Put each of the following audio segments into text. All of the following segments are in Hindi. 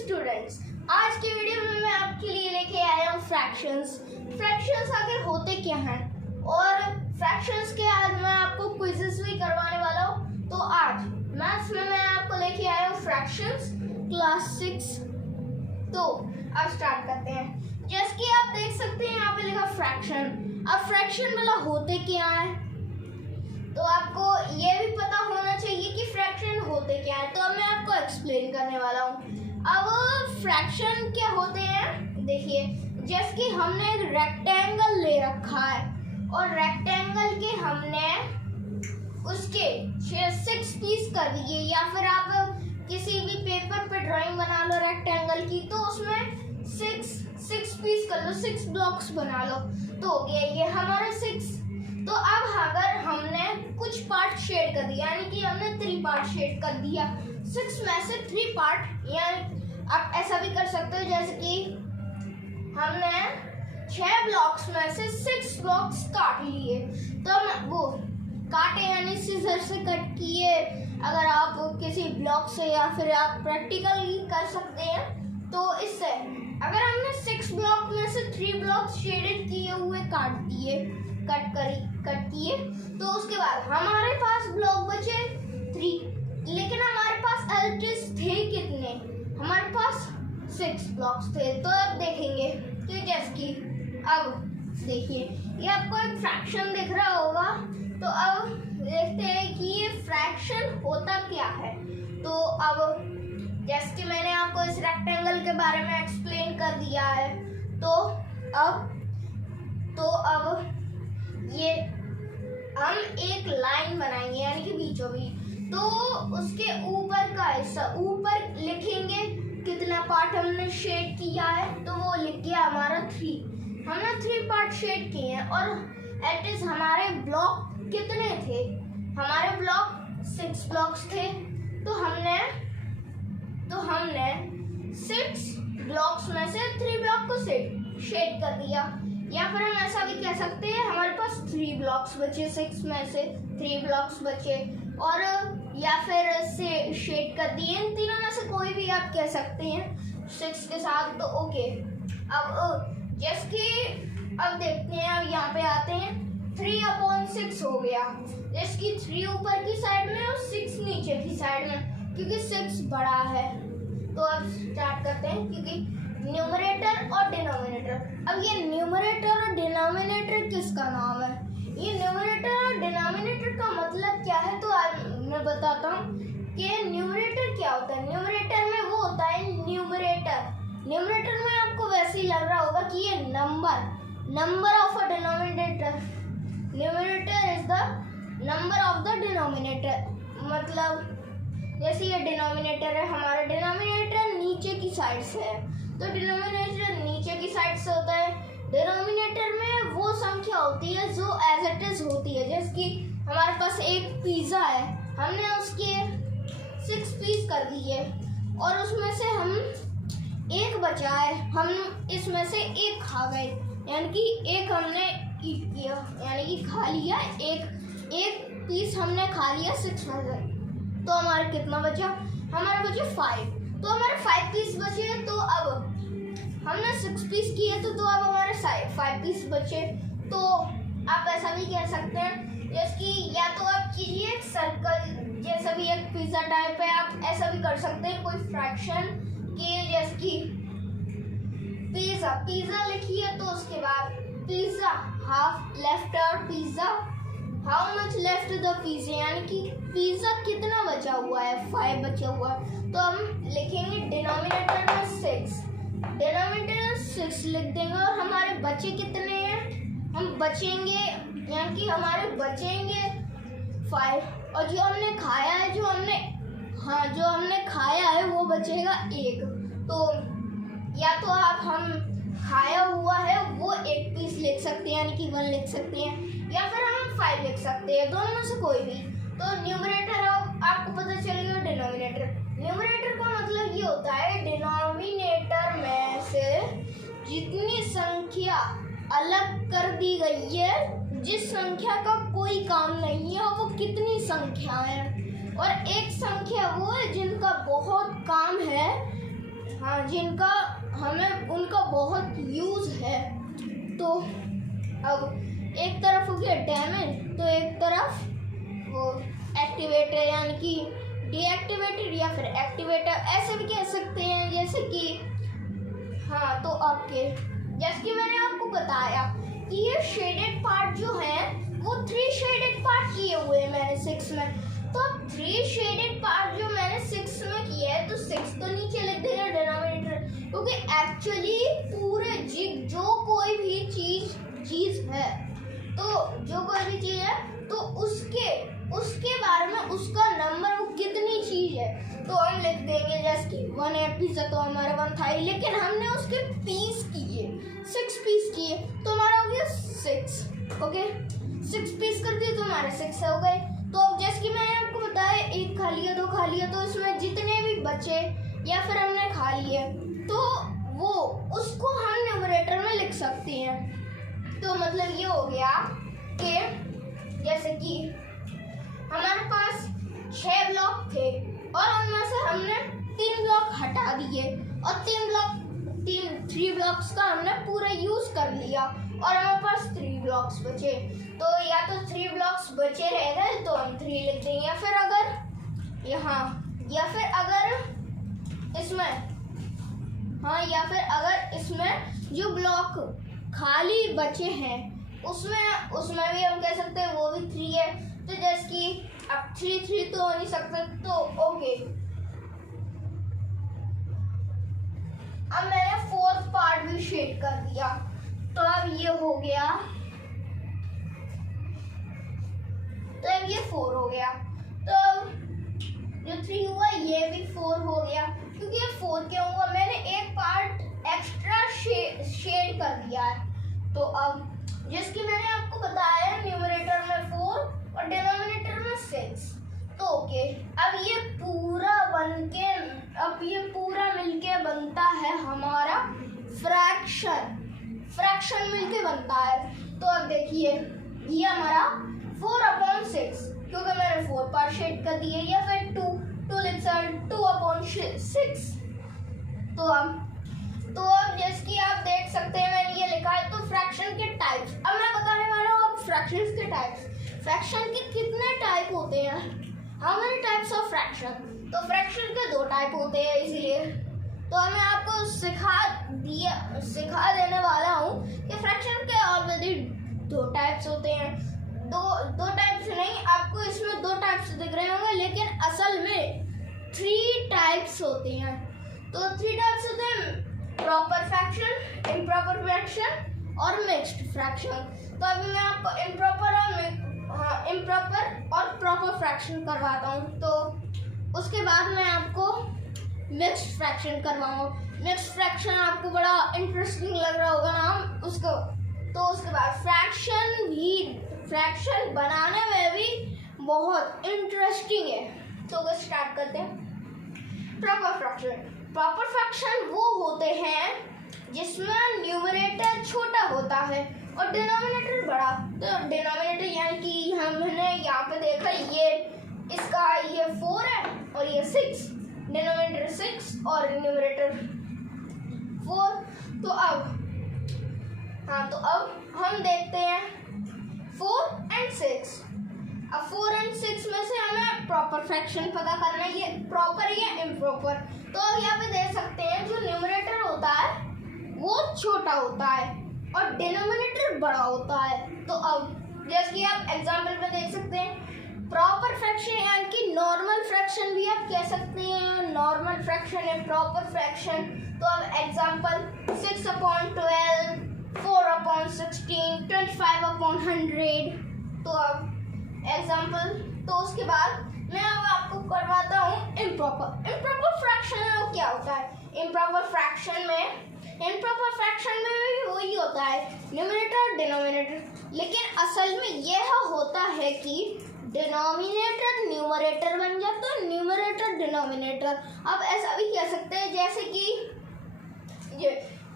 स्टूडेंट्स, आज की वीडियो में मैं आपके लिए लेके आया हूँ फ्रैक्शंस। फ्रैक्शंस आखिर होते क्या हैं और फ्रैक्शंस के आज मैं आपको क्विज़ेस भी करवाने वाला हूँ। तो आज मैथ्स में मैं आपको लेके आया हूँ फ्रैक्शंस क्लास 6। तो अब स्टार्ट करते हैं। जैसे कि आप देख सकते हैं यहाँ पे लिखा फ्रैक्शन। अब फ्रैक्शन मतलब होते क्या है, तो आपको ये भी पता होना चाहिए कि फ्रैक्शन होते क्या है। तो अब मैं आपको एक्सप्लेन करने वाला हूँ। अब फ्रैक्शन क्या होते हैं, देखिए जैसे कि हमने एक रेक्टेंगल ले रखा है और रेक्टेंगल के हमने उसके 6 पीस कर दिए, या फिर आप किसी भी पेपर पे ड्राइंग बना लो रेक्टेंगल की, तो उसमें 6 पीस कर लो, 6 ब्लॉक्स बना लो, तो हो गया ये हमारा 6। तो अब अगर हमने कुछ पार्ट शेड कर दिया, यानी कि हमने 3 पार्ट शेड कर दिया 6 में से 3 पार्ट, यानी आप ऐसा भी कर सकते हो जैसे कि हमने 6 ब्लॉक्स में से 6 ब्लॉक्स काट लिए, तो हम वो काटे यानी सीजर से कट किए। अगर आप किसी ब्लॉक से या फिर आप प्रैक्टिकली कर सकते हैं, तो इससे अगर हमने 6 ब्लॉक में से 3 ब्लॉक्स शेडेड किए हुए काट दिए, कट किए, तो उसके बाद हमारे पास ब्लॉक बचे 3, लेकिन हमारे पास एल्टिस थे कितने, हमारे पास 6 ब्लॉक्स थे। तो अब देखेंगे कि जैसे कि अब देखिए ये आपको एक फ्रैक्शन दिख रहा होगा, तो अब देखते हैं कि ये फ्रैक्शन होता क्या है। तो अब जैसे कि मैंने आपको इस रेक्टेंगल के बारे में एक्सप्लेन कर दिया है, तो अब ये हम एक लाइन बनाएंगे यानी कि बीचों बीच, तो उसके ऊपर का हिस्सा ऊपर लिखेंगे कितना पार्ट हमने शेड किया है, तो वो लिख गया हमारा 3। हमने 3 पार्ट शेड किए हैं और एट इज हमारे ब्लॉक कितने थे, हमारे ब्लॉक 6 ब्लॉक्स थे, तो हमने 6 ब्लॉक्स में से 3 ब्लॉक को शेड कर दिया। या फिर हम ऐसा भी कह सकते हैं हमारे पास 3 ब्लॉक्स बचे, 6 में से 3 ब्लॉक्स बचे, और या फिर से शेड कर दिए। इन तीनों में से कोई भी आप कह सकते हैं 6 के साथ, तो ओके। अब जैसे कि अब देखते हैं, अब यहाँ पे आते हैं 3/6 हो गया, जैसे कि 3 ऊपर की साइड में और 6 नीचे की साइड में, क्योंकि 6 बड़ा है। तो अब स्टार्ट करते हैं, क्योंकि न्यूमरेटर और डिनोमिनेटर। अब ये न्यूमरेटर और डिनोमिनेटर किसका नाम है, ये न्यूमरेटर और डिनोमिनेटर का मतलब क्या है, तो आज मैं बताता हूँ कि न्यूमरेटर क्या होता है। न्यूमरेटर में वो होता है न्यूमरेटर में आपको वैसे ही लग रहा होगा कि ये number of a denominator. Numerator is the number of the denominator, मतलब जैसे ये डिनोमिनेटर है, हमारा डिनोमिनेटर नीचे की साइड से है, तो डिनोमिनेटर नीचे की साइड से होता है। डिनोमिनेटर में वो संख्या होती है जो एज इट इज होती है, जैसे कि हमारे पास एक पिज़्ज़ा है, हमने उसके 6 पीस कर दिए और उसमें से हम एक बचा है, हम इसमें से एक खा गए, यानी कि एक हमने ईट किया, यानी कि खा लिया, एक पीस हमने खा लिया 6 में से, तो हमारा कितना बचा, हमारा बचे 5। तो हमारे 5 पीस बचे, तो अब हमने 6 पीस किए, तो अब हमारे 5 पीस बचे। तो आप ऐसा भी कह सकते हैं जैसे कि या तो आप कीजिए एक सर्कल जैसा भी एक पिज़्ज़ा टाइप है, आप ऐसा भी कर सकते हैं कोई फ्रैक्शन के, जैसे कि पिज़्ज़ा लिखिए, तो उसके बाद पिज़्ज़ा हाफ लेफ्ट और pizza how much left the pizza, यानी कि पिज़्ज़ा कितना बचा हुआ है, 5 बचा हुआ है। तो हम लिखेंगे डिनोमिनेटर में 6 लिख देंगे, और हमारे बचे कितने हैं, हम बचेंगे यानी कि हमारे बचेंगे 5, और जो हमने खाया है जो हमने खाया है वो बचेगा 1। तो या तो आप हम खाया हुआ है वो 1 पीस लिख सकते हैं, यानी कि 1 लिख सकते हैं, या फिर हम 5 लिख सकते हैं, दोनों में से कोई भी। तो न्यूमरेटर आपको पता चल गया। न्यूमरेटर का मतलब ये होता है डिनोमिनेटर में से जितनी संख्या अलग कर दी गई है, जिस संख्या का कोई काम नहीं है, वो कितनी संख्या है, और एक संख्या वो है जिनका बहुत काम है, हाँ जिनका हमें उनका बहुत यूज़ है। तो अब एक तरफ हो गया डैमेज, तो एक तरफ वो एक्टिवेटर यानी कि डीएक्टिवेटेड या फिर एक्टिवेटर ऐसे भी कह सकते हैं। जैसे कि हाँ तो आपके जैसे कि मैंने आपको बताया कि ये शेडेड पार्ट जो है वो 3 शेडेड पार्ट किए हुए हैं मैंने 6 में। तो अब 3 शेडेड पार्ट जो मैंने 6 में किया है, तो 6 तो नीचे लिख देना डिनोमिनेटर, क्योंकि एक्चुअली पूरे जो कोई भी चीज है, तो जो कोई भी चीज है तो उसके बारे में उसका नंबर वो कितनी चीज है तो हम लिख देंगे। जैसे कि 1 है पिज्जा, तो हमारा 1 था, लेकिन हमने उसके पीस किए 6 पीस किए तो हमारा हो गया 6। ओके 6 पीस कर दिए तो हमारे 6 हो गए। तो अब जैसे कि मैंने आपको बताया 1 खा लिया 2 खा लिया, तो इसमें जितने भी बचे या फिर हमने खा लिए तो वो उसको हम न्यूमरेटर में लिख सकते हैं। तो मतलब ये हो गया कि जैसे कि हमारे पास 6 ब्लॉक थे और उनमें से हमने 3 ब्लॉक हटा दिए और 3 ब्लॉक्स का हमने पूरा यूज कर लिया और हमारे पास 3 ब्लॉक्स बचे। तो या तो 3 ब्लॉक्स बचे रह गए तो हम 3 लिख देंगे, या फिर अगर यहाँ या फिर अगर इसमें जो ब्लॉक खाली बचे हैं उसमें भी हम कह सकते हैं वो भी 3 है। तो जैसे कि अब 3 तो हो नहीं सकता, तो ओके अब मैंने 4th पार्ट भी शेड कर दिया। तो अब ये हो गया, तो अब ये 4 हो गया। तो जो 3 हुआ ये भी 4 हो गया, क्योंकि ये 4 क्यों हुआ, मैंने एक पार्ट एक्स्ट्रा शेड कर दिया है। तो अब जिसकी मैंने आपको बताया न्यूमरेटर में 4 और डिनोमिनेटर में 6। तो ओके अब ये पूरा मिलके बनता है हमारा फ्रैक्शन मिलके बनता है। तो अब देखिए ये हमारा 4/6, क्योंकि मैंने 4 पार्ट शेड कर दिए, या फिर 2 लिख सकते 2/6। तो अब जैसे कि आप देख सकते हैं मैंने ये लिखा है। तो फ्रैक्शन के टाइप्स अब मैं बताने वाला हूँ। अब फ्रैक्शंस के टाइप्स, फ्रैक्शन के कितने टाइप होते हैं, how many types of fraction. तो फ्रैक्शन के 2 टाइप होते हैं, इसीलिए तो मैं आपको सिखा देने वाला हूँ कि फ्रैक्शन के ऑलरेडी 2 टाइप्स होते हैं। दो टाइप्स नहीं, आपको इसमें 2 टाइप्स दिख रहे होंगे, लेकिन असल में 3 टाइप्स होते हैं। तो 3 टाइप्स होते हैं प्रॉपर फ्रैक्शन, इम्प्रॉपर फ्रैक्शन और मिक्स्ड फ्रैक्शन। तो अभी मैं आपको इम्प्रॉपर और प्रॉपर फ्रैक्शन करवाता हूँ, तो उसके बाद मैं आपको मिक्स्ड फ्रैक्शन करवाऊंगा। मिक्स्ड फ्रैक्शन आपको बड़ा इंटरेस्टिंग लग रहा होगा नाम उसको। तो उसके बाद फ्रैक्शन बनाने में भी बहुत इंटरेस्टिंग है। तो स्टार्ट करते हैं। प्रॉपर फ्रैक्शन वो होते हैं जिसमें न्यूमरेटर छोटा होता है और डिनोमिनेटर बड़ा। तो डिनोमिनेटर यानी कि हमने यहाँ पे देखा ये 4 है और ये 6, डिनोमिनेटर 6 और न्यूमरेटर 4। तो अब हम देखते हैं 4 और 6। अब 4 और 6 में से हमें प्रॉपर फ्रैक्शन पता करना है, ये प्रॉपर या इम्प्रॉपर। तो अब यहाँ पे देख सकते हैं जो न्यूमरेटर होता है वो छोटा होता है और डिनोमिनेटर बड़ा होता है। तो अब जैसे कि आप एग्जाम्पल में देख सकते हैं प्रॉपर फ्रैक्शन यानी कि नॉर्मल फ्रैक्शन भी आप कह सकते हैं, नॉर्मल फ्रैक्शन है प्रॉपर फ्रैक्शन। तो अब एग्जाम्पल 6/12, 4/16, 25/100। तो अब एग्जाम्पल, तो उसके बाद मैं अब आपको करवाता हूँ इम्प्रॉपर फ्रैक्शन में वो क्या होता है। इम्प्रॉपर फ्रैक्शन में भी वही होता है, न्यूमरेटर डिनोमिनेटर, लेकिन असल में यह होता है कि डिनोमिनेटर न्यूमरेटर बन जाता है, न्यूमरेटर डिनोमिनेटर। अब ऐसा भी कह सकते हैं जैसे कि ये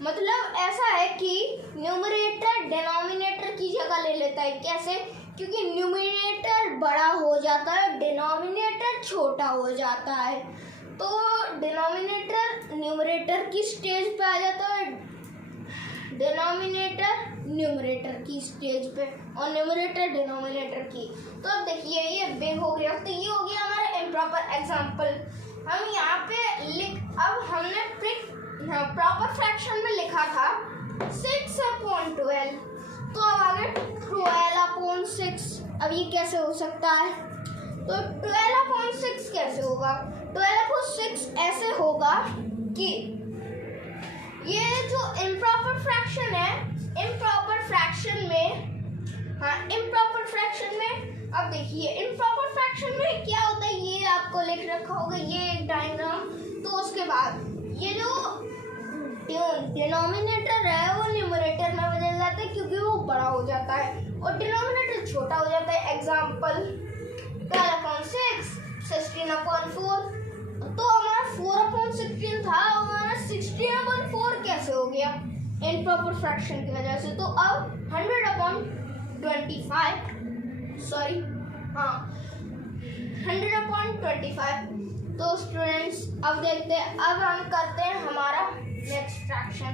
मतलब ऐसा है कि न्यूमरेटर डिनोमिनेटर की जगह ले लेता है। कैसे? क्योंकि न्यूमरेटर बड़ा हो जाता है, डिनोमिनेटर छोटा हो जाता है। तो डिनोमिनेटर न्यूमरेटर की स्टेज पे आ जाता है, डिनोमिनेटर न्यूमरेटर की स्टेज पे और न्यूमरेटर डिनोमिनेटर की। तो अब देखिए ये बिग हो गया। तो ये हो गया हमारा इम्प्रॉपर एग्जाम्पल। हम यहाँ पे अब हमने प्रॉपर फ्रैक्शन में लिखा था 6/12, तो अब आ गया 12/6। अब ये कैसे हो सकता है? तो 12/6 कैसे होगा? 12/6 ऐसे होगा कि ये जो इम्प्रॉपर फ्रैक्शन है, इम्प्रॉपर फ्रैक्शन में अब देखिए इम्प्रॉपर फ्रैक्शन में क्या होता है, ये आपको लिख रखा होगा, ये एक डायग्राम। तो उसके बाद ये जो डिनोमिनेटर है वो न्यूमरेटर में बदल जाता है क्योंकि वो बड़ा हो जाता है और डिनोमिनेटर छोटा हो जाता है। एग्जाम्पल 12/6 16/4। तो हमारा 4/16 था, हमारा 16/4 कैसे हो गया? इम्प्रॉपर फ्रैक्शन की वजह से। तो अब 100/25। तो स्टूडेंट्स अब देखते हैं, अब हम करते हैं हमारा नेक्स्ट फ्रैक्शन।